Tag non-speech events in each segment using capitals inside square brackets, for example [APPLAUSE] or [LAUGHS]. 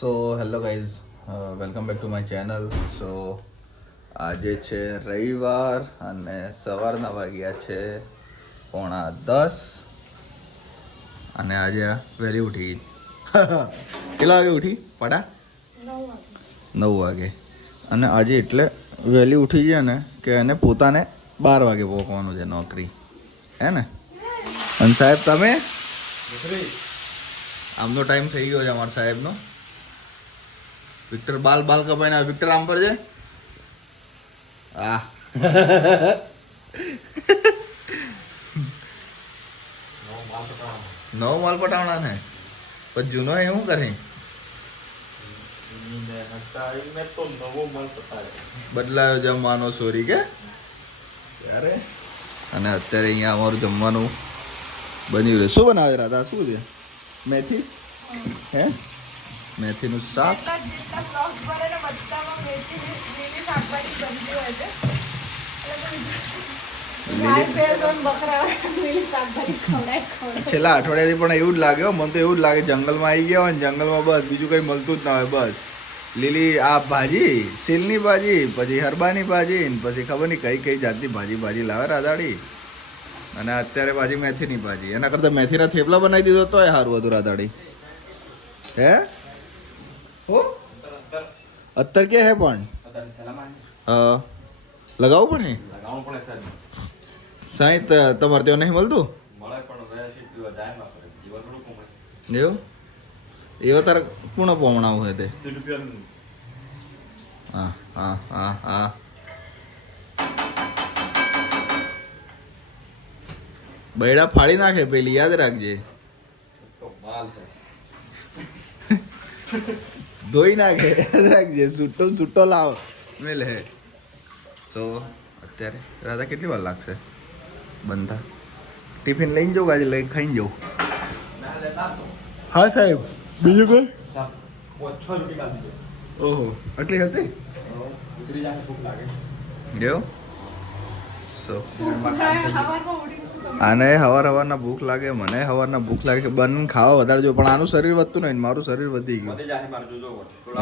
So hello guys welcome back to my channel so આજે છે રવિવાર અને સવારના વાગ્યા છે પોણા દસ. અને આજે વહેલી ઉઠી. [LAUGHS] કેટલા વાગે ઉઠી પડા? નવ વાગે. અને આજે એટલે વહેલી ઉઠી છે ને કે એને પોતાને બાર વાગે પહોંચવાનું છે નોકરી. હે ને? અને સાહેબ તમે? આમનો ટાઈમ થઈ ગયો છે અમારા સાહેબનો. વિક્ટર બાલ બાલ કપાઈને. વિક્ટર આમ પર છે આ. નવો માલ પટાવણા ને પણ જૂનો એ શું કરે? બદલાયો જમવાનો સોરી કે? ત્યારે? અને અત્યારે અહીંયા અમારું જમવાનું બન્યું રહ્યું. શું બનાવે રાધા? શું છે? મેથી? હે? મેથીનું શાક. છેલ્લા અઠવાડિયાથી પણ એવું જ લાગે હો. મને તો એવું જ લાગે જંગલમાં આવી ગયા હોય ને જંગલમાં બસ બીજું કંઈ મળતું જ ના હોય બસ. લીલી આ ભાજી સીલની ભાજી પછી હરબાની ભાજી ને પછી ખબર નહીં કઈ કઈ જાતની ભાજી ભાજી લાવે રાધાડી. અને અત્યારે પાછી મેથીની ભાજી. એના કરતાં મેથીના થેપલા બનાવી દીધો તોય સારું હતું રાધાડી. હો? અત્તર કે હે પણ? હા લગાવવું પણ હે? સાહેબ ત- તમારે ત્યાં નહીં મળતું? એવું? એવો તારે પૂર્ણ પોમણાવું હોય તે. હા હા હા હા. બૈડા ફાડી નાખે પેલી યાદ રાખજે. [LAUGHS] ધોઈ નાખે યાદ રાખજે છૂટો ને છૂટો લાવ મેલ હે સો અત્યારે રાધા કેટલી વાર લાગશે બનતા ટિફિન લઈને જાઉં આજે લઈ ખાઈને જાઉં હા સાહેબ બીજું કોઈ ઓહો આટલી હતી એવું સો આને હવાર હવારના ભૂખ લાગે મને હવારના ભૂખ લાગે બન ખાવા વધારે જો પણ આનું શરીર વધતું નહીં ને મારું શરીર વધી ગયું.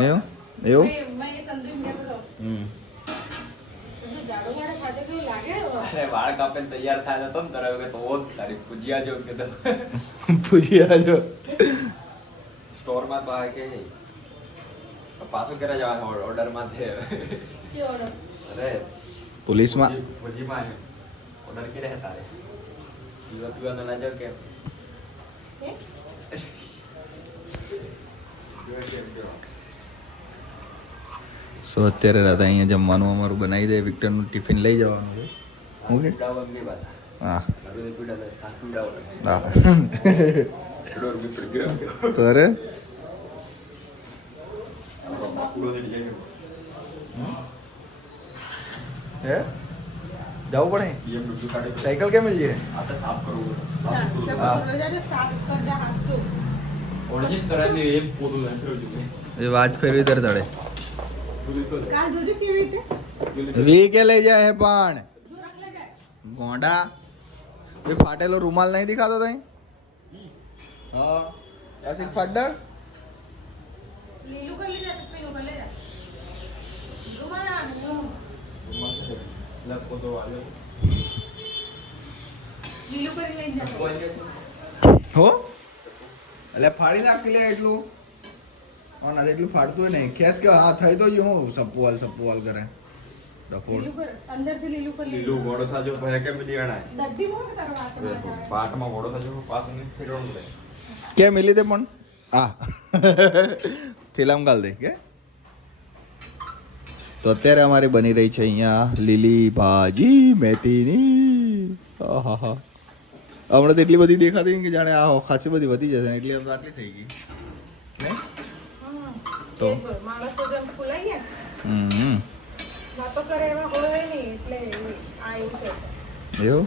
એવું? એવું? મેં- મેં ને બધો, હમ. બધું ઝાડુ વાળા ખાતે કેવું લાગે? હવે? અરે વાળ કાપે ને તૈયાર થાય તો તમ તરફ કે તો ઓત તારી ભુજિયા જો. કે તો [LAUGHS] પૂછી આજો સ્ટોરમાં બહાર કે પાછું ઓર્ડર કે રહેતા તારે પીવા ના જાવ કેમ? પીવા સો અત્યારે રાતે અહીંયા જમવાનું અમારું બનાવી દે વિક્ટરનું ટિફિન લઈ જવાનું છે. ઓકે? હા હા. અરે? હે? જવું પડે સાયકલ કેમ મિલ જાય આ તો સાફ કરવું ચાલ, પડે તમે હા. બોલો જાજે, સાફ કરજા હાંસુ. ઓળજી તરત ને એમ પોતું નાખ્યો છું એ વાત ફેરવી તર તળે કાલ જોજો કેવી રીતે વી કે લઈ જાય હે પણ. ગોંડા એ ફાટેલો રૂમાલ નહીં દેખાતો તઈ હા એસિડ ફાડર લીલું કરી તો પીળું કરી લેજા. રૂમાલ આ ને. લીલું કરી લઈને જાઓ. હો? એટલે ફાડી નાખી લે એટલું. હા ના એટલું ફાડતું હોય ને. ખેસ કે હા થઈ તો જ હું સપુવાલ સપુવાલ કરે. ડફોડ અંદરથી લીલું કરી લીલું મોડો થાજો ભય કેમ મિલી તારું. પાટમાં થાજો પાછું નહીં ફેરવવાનું રહે. કે મિલી દે પણ? હા. [LAUGHS] થેલામ ગાલ દે કે? તો અત્યારે અમારી બની રહી છે અહીંયા લીલી ભાજી મેથીની. હમણાં તો એટલી બધી દેખાતી કે જાણે આ ખાસી બધી વધી જશે એટલી અમને આટલી થઈ ગઈ? તો? એવા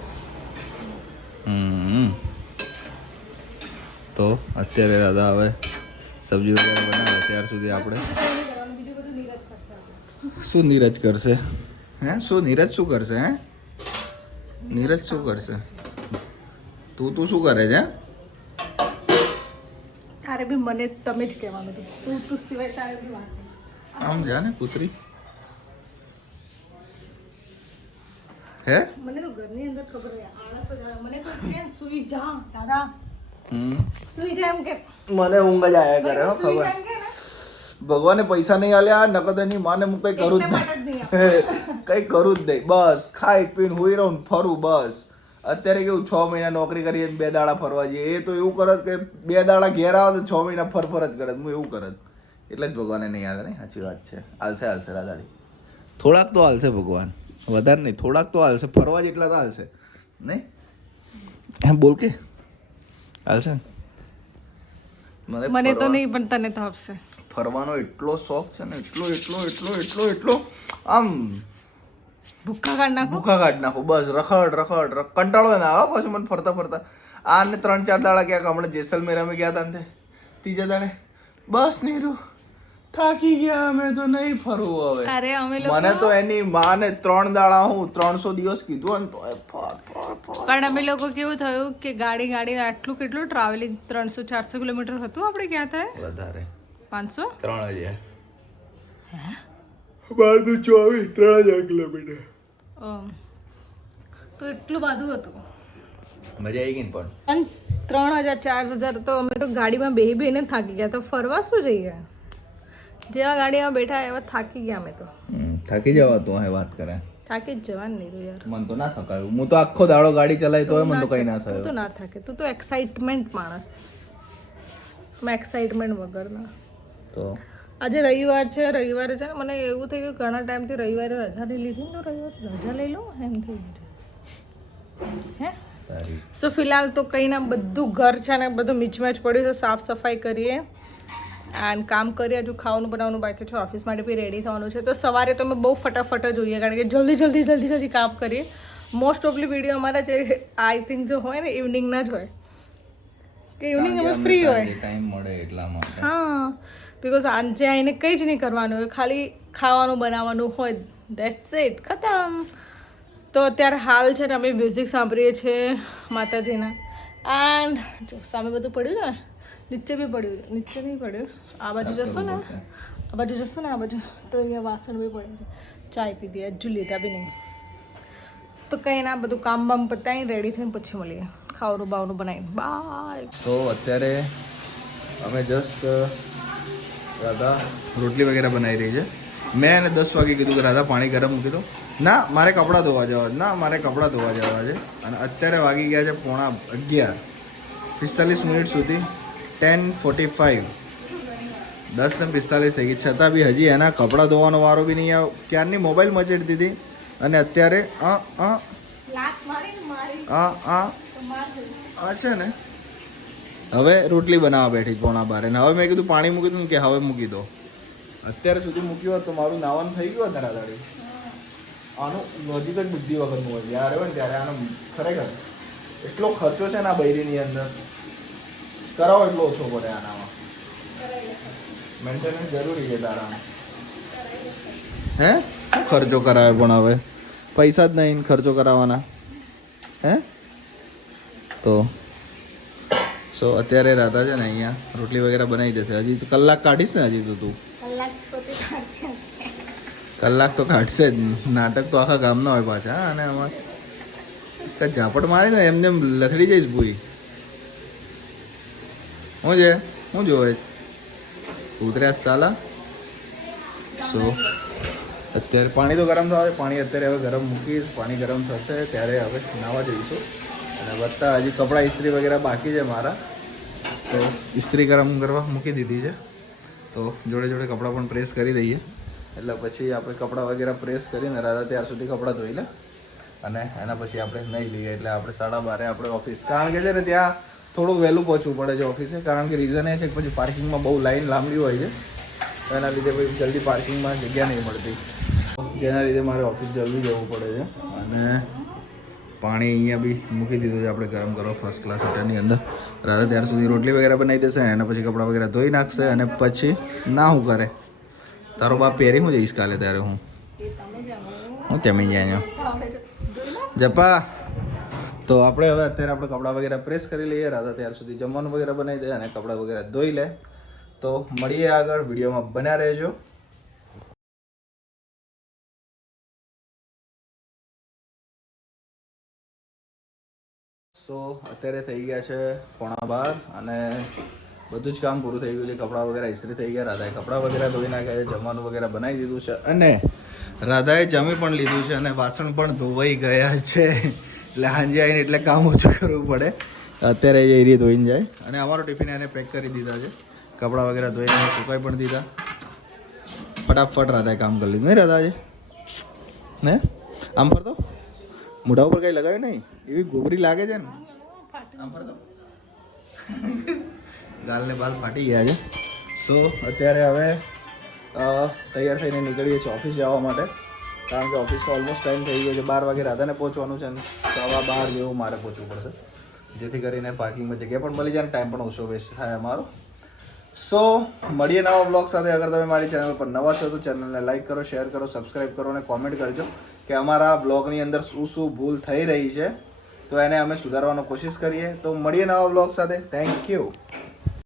તો અત્યારે દાદા હવે સબ્જી વગેરે બનાવે ત્યાર સુધી આપણે બસ બીજું કંઈ નહીં કરવાનું, બીજું બધું નીરજ કરશે આજે. શું નીરજ કરશે? હે? શું નીરજ શું કરશે હે? નીરજ શું કરશે? તું તું શું કરે છે તારે બી મને તમે જ કહેવાનું હતું. તું તું સિવાય તારે બી વાત આમ જા ને પુત્રી. હે? મને તો ઘરની અંદર ખબર હોય આળસ જ આવે. મને તો કેમ સુઈ જા દાદા. હમ. સુઈ જા એમ કે. મને ઊંઘ જ આયા કરે હો ખબર. ભગવાને પૈસા નહીં આલ્યા નકદ એની માને હું કઈ કરું જ નહીં. [LAUGHS] કઈ કરું જ નહીં. બસ ખાઈ પીને હોઈ રહું ફરું બસ. અત્યારે કેવું છ મહિના નોકરી કરીએ બે દાડા ફરવા જઈએ. એ તો એવું કરત કે બે દાડા ઘેર આવે તો છ મહિના ફર ફર જ કરત હું એવું કરત એટલે જ ભગવાને નહીં આવે નહીં સાચી વાત છે. હાલશે હાલશે રાધાડી થોડાક તો હાલશે ભગવાન. વધારે નહીં. થોડાક તો હાલશે ફરવા જેટલા તો હાલશે નહીં? હા બોલ કે. હાલશે મને તો નહીં પણ તને તો આપશે. ફરવાનો એટલો શોખ છે ને એટલો એટલો એટલો એટલો એટલો આમ ભૂખા કાઢ નાખો? ભૂખા કાઢ નાખું બસ રખડ રખડ રખ કંટાળો ના આવે પછી મને ફરતા ફરતા. આ ને ત્રણ ચાર દાડા ક્યાંક હમણાં જેસલમેર અમે ગયા હતા ને ત્રીજા દાડે બસ નીરુ થાકી ગયા અમે તો નહીં ફરવું હવે. અરે અમે લોકો મને તો એની માને ત્રણ દાડા હું ત્રણસો દિવસ કીધું અને તોય ફર ફર ફર પણ અમે લોકો કેવું થયું કે ગાડી ગાડી આટલું કેટલું ટ્રાવેલિંગ ત્રણસો ચારસો કિલોમીટર હતું આપણે ક્યાં થાય વધારે. પાંચસો? ત્રણ હજાર. બાર તો ચોવીસ ત્રણ હજાર કિલોમીટર. તો એટલું બધું હતું. મજા આવી ગઈ ને પણ? ત્રણ હજાર ચાર હજાર તો અમે તો ગાડીમાં બેહી બેહીને થાકી ગયા. તો ફરવા શું જઈએ જેવા ગાડીમાં બેઠા એવા થાકી ગયા અમે તો. થાકી જવા તું હે વાત કરે. થાકી જ જવાનું નહીં યાર. મન તો ના થકાયું. હું તો આખો દાડો ગાડી ચલાવી તો મને તો કઈ ના તું તો ના થાકે. તું તો એક્સાઇટમેન્ટ માણસ. મેં એક્સાઇટમેન્ટ વગરના. તો આજે રવિવાર છે રવિવારે છે ને મને એવું થઈ ગયું ઘણા ટાઈમથી રવિવારે રજા લઈ લીધી. ને તો રવિવારે રજા લઈ લઉં એમ થઈ ગયું છે. હે? સો ફિલહાલ તો કંઈ ના બધું ઘર છે ને બધું મીચમેચ પડ્યું છે સાફ સફાઈ કરીએ. એન્ડ કામ કરીએ હજુ ખાવાનું બનાવવાનું બાકી છે ઓફિસ માટે બી રેડી થવાનું છે. તો સવારે તો અમે બહુ ફટાફટ જ જોઈએ કારણ કે જલ્દી જલ્દી જલ્દી જલ્દી કામ કરીએ. મોસ્ટ ઓફલી વીડિયો અમારા જે આઈ થિંક જો હોય ને ઇવનિંગના જ હોય. કે ઇવનિંગ અમે ફ્રી હોય. ટાઈમ મળે એટલા માટે. હા. બિકોઝ આજે આવીને કંઈ જ નહીં કરવાનું હોય ખાલી ખાવાનું બનાવવાનું હોય દેટ્સ ઇટ ખતમ. તો અત્યારે હાલ છે ને અમે મ્યુઝિક સાંભળીએ છીએ માતાજીના. એન્ડ જો સામે બધું પડ્યું છે નીચે બી પડ્યું નીચે નહીં પડ્યું. આ બાજુ જશો ને? આ બાજુ જશો ને? આ બાજુ. તો અહીંયા વાસણ બી પડ્યું છે. ચાય પીધી હજુ લીધા બી નહીં. તો કંઈ ના બધું કામ બામ પતાવી રેડી થઈને પછી મળીએ. ખાવાનું બાવનું બનાવી બાય સો અત્યારે અમે જસ્ટ રાધા રોટલી વગેરે બનાવી રહી છે. મેં એને દસ વાગે કીધું કે રાધા પાણી ગરમ મૂકી દો. ના મારે કપડાં ધોવા જવા છે. ના મારે કપડાં ધોવા જવા છે. અને અત્યારે વાગી ગયા છે પોણા અગિયાર પિસ્તાલીસ મિનિટ સુધી ટેન ફોર્ટી ફાઇવ દસ ને પિસ્તાલીસ થઈ ગઈ. છતાં બી હજી એના કપડાં ધોવાનો વારો બી નહીં આવ્યો. ક્યારની મોબાઈલ મચેડી દીધી? અને અત્યારે આ આ આ આ છે ને. હવે રોટલી બનાવવા બેઠી પોણા બારે. ને હવે મેં કીધું પાણી મૂકી દઉં કે હવે મૂકી દો. અત્યારે સુધી મૂક્યું હોત તો મારું નાવાનું થઈ ગયું દાડી. આનું લોજિક જ બુદ્ધિ વખતનું હોય. જ્યારે હોય ને ત્યારે આનો ખરેખર એટલો ખર્ચો છે ને આ બૈરીની અંદર. કરાવો એટલો ઓછો પડે આનામાં. મેન્ટેનન્સ જરૂરી છે તારામાં. હે? ખર્ચો કરાવે પણ હવે? પૈસા જ નહીં ખર્ચો કરાવવાના. હે? તો સો અત્યારે રાધા છે ને અહીંયા રોટલી વગેરે બનાવી દેશે. હજી તો કલાક કાઢીશ ને હજી તો તું. કલાક તો કાઢશે જ. નાટક તો આખા ગામના હોય પાછા અને અમારે ઝાપટ મારી ને એમને એમ લથડી જઈશ ભૂઈ. શું છે? શું જોવે? ઉતર્યા સાલા? સો અત્યારે પાણી તો ગરમ થવા પાણી અત્યારે હવે ગરમ મૂકીશ. પાણી ગરમ થશે. ત્યારે હવે નાવા જઈશું. અને બધા હજી કપડાં ઇસ્ત્રી વગેરે બાકી છે મારા. તો ઇસ્ત્રી ગરમ કરવા મૂકી દીધી છે. તો જોડે જોડે કપડાં પણ પ્રેસ કરી દઈએ. એટલે પછી આપણે કપડાં વગેરે પ્રેસ કરીને રાધા ત્યાર સુધી કપડાં ધોઈ લે. અને એના પછી આપણે નહીં લઈએ એટલે આપણે સાડા બારે આપણે ઓફિસ. કારણ કે છે ને ત્યાં થોડું વહેલું પહોંચવું પડે છે ઓફિસે. કારણ કે રીઝન એ છે કે પછી પાર્કિંગમાં બહુ લાઈન લાંબી હોય છે. એના લીધે પછી જલ્દી પાર્કિંગમાં જગ્યા નહીં મળતી. જેના લીધે મારે ઓફિસ જલ્દી જવું પડે છે. અને પાણી અહીંયા બી મૂકી દીધું છે આપણે ગરમ કરવા ફર્સ્ટ ક્લાસ હોટલની અંદર. રાધા ત્યાર સુધી રોટલી વગેરે બનાવી દેશે, એના પછી કપડાં વગેરે ધોઈ નાખશે અને પછી ના હું કરે. તારો બાપ પહેરી હું જઈશ કાલે ત્યારે હું. હું તેમ લો જપા તો આપણે હવે અત્યારે આપણે કપડાં વગેરે પ્રેસ કરી લઈએ રાધા ત્યાર સુધી જમવાનું વગેરે બનાવી દે અને કપડાં વગેરે ધોઈ લે. તો મળીએ આગળ, વિડીયોમાં બન્યા રહેજો. સો અત્યારે થઈ ગયા છે પોણા બાર અને બધું જ કામ પૂરું થઈ ગયું છે. કપડાં વગેરે ઇસ્ત્રી થઈ ગયા. રાધાએ કપડાં વગેરે ધોઈ નાખ્યા છે, જમવાનું વગેરે બનાવી દીધું છે અને રાધાએ જમી પણ લીધું છે અને વાસણ પણ ધોવાઈ ગયા છે. એટલે સાંજે આવીને એટલે કામ ઓછું કરવું પડે. અત્યારે એ એરી ધોઈને જાય. અને અમારો ટિફિન એને પેક કરી દીધા છે. કપડાં વગેરે ધોઈને સુકાઈ પણ દીધા. ફટાફટ રાધાએ કામ કરી લીધું. નહીં રાધા ને? આમ ફરતો? મોઢા ઉપર કઈ લગાવ્યું નહીં? એવી ગોબરી લાગે છે ને. [LAUGHS] ગાલને બાલ ફાટી ગયા છે. સો અત્યારે હવે તૈયાર થઈને નીકળીએ છીએ ઓફિસ જવા માટે. કારણ કે ઓફિસ તો ઓલમોસ્ટ ટાઈમ થઈ ગયો છે. બાર વાગે રાધાને પહોંચવાનું છે અને સવા બાર જેવું મારે પહોંચવું પડશે. જેથી કરીને પાર્કિંગમાં જગ્યા પણ મળી જાય અને ટાઈમ પણ ઓછો વેસ્ટ થાય અમારો. સો મળીએ નવા બ્લોગ સાથે. અગર તમે મારી ચેનલ પર નવા છો તો ચેનલને લાઈક કરો શેર કરો સબસ્ક્રાઈબ કરો અને કોમેન્ટ કરજો. કે અમારા બ્લોગની અંદર શું શું ભૂલ થઈ રહી છે, તો એને અમે સુધારવાનો કોશિશ કરીએ. તો મળીએ નવા બ્લોગ સાથે. Thank you